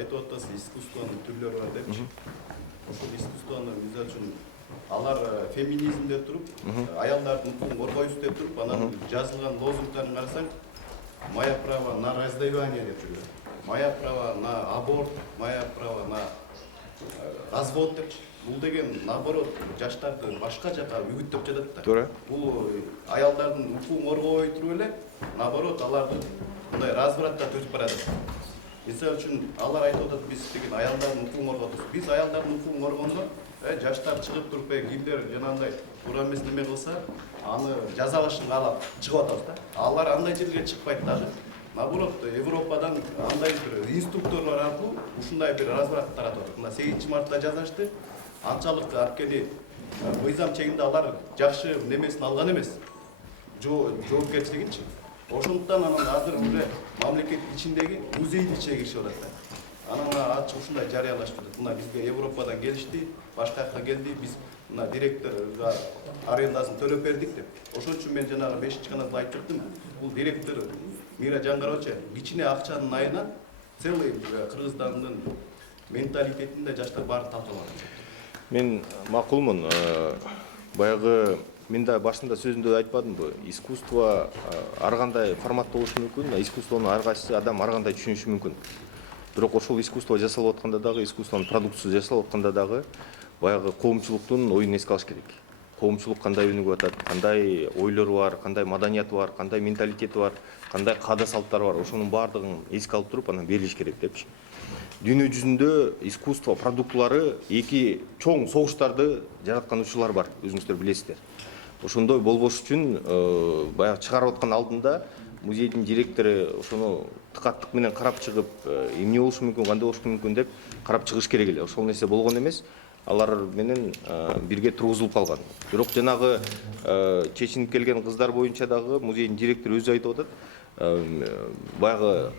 айтып атасыз, искусствонун түрлөрү бар депчи. Ошол искусствону мисалы үчүн алар феминизмде туруп, аялдардын укугун коргойбуз деп туруп, анан жазылган лозунгтарын карасаң, мое право на раздевание деп жүргөн. Мое право на аборт, мое право на развод депчи. Бул деген наоборот жаштарды башка жака үгүттөп жатат да. Туура. Бул аялдардын укугун коргобой туруп эле, наоборот аларды мындай развратка төтүп барат. Мисалы үчүн алар айтып атат, биз деген аялдардын укугун коргоебуз. Биз аялдардын укугун коргондо, жаштар чыгып туруп, кимдер жанагындай туура эмес неме кылса, аны жазалашын каалап чыгып атабыз да. Алар андай жерге чыкпайт дагы. Наоборот, Европадан андай бир инструкторлор аркылуу ушундай бир разврат таратып атат. Мына 8 мартта жазашты. Анчалык аркели мыйзам чегинде алар жакшы немесин алган эмес. Жоопкерчилигинчи. Ошондуктан анан азыр уже мамлекет ичиндеги музейдин ичине киришип атат да. Анан ачык ушундай жарыялашып атат. Мына бизге Европадан келишти, башка жака келди, биз мына директорга арендасын төлөп бердик деп. Ошон үчүн мен жанагы 5-чи каналда айтып кеттим. Бул директор Мира Жангаровича кичине акчанын айынан целый Кыргызстандын менталитетинде жаштар баары талкаланат. Мен макулмун. Баягы мен да башында сөзүмдө айтпадымбы? Искусство ар кандай форматта болушу мүмкүн, искусствону ар кайсы адам ар кандай түшүнүшү мүмкүн. Бирок ошол искусство жасалып атканда дагы, искусствонун продукциясы жасалып атканда дагы баягы коомчулуктун оюн эске алыш керек. Коомчулук кандай өнүгүп атат, кандай ойлору бар, кандай маданияты бар, кандай менталитети бар, кандай каада салттары бар, ошонун баардыгын эске алып туруп анан берилиш керек депчи. Дүйнө жүзүндө искусство продуктулары эки чоң согуштарды жараткан учурлар бар, өзүңүздөр билесиздер. Ошондой болбош үчүн баягы чыгарып аткан алдында музейдин директору ошону тыкаттык менен карап чыгып, эмне болушу мүмкүн, кандай болушу мүмкүн деп карап чыгыш керек эле. Ошол нерсе болгон эмес. Алар менен бирге тургузулуп калган. Бирок жанагы чечинип келген кыздар боюнча дагы музейдин директору өзү айтып атат, баягы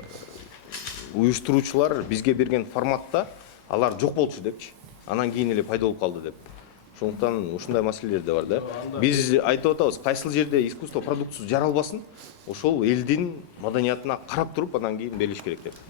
уюштуруучулар бизге берген форматта алар жок болчу депчи. Анан кийин эле пайда болуп калды деп. Ошондуктан ушундай маселелер да бар да. Биз айтып атабыз, кайсыл жерде искусство продукциясы жаралбасын, ошол элдин маданиятына карап туруп анан кийин берилиш керек деп.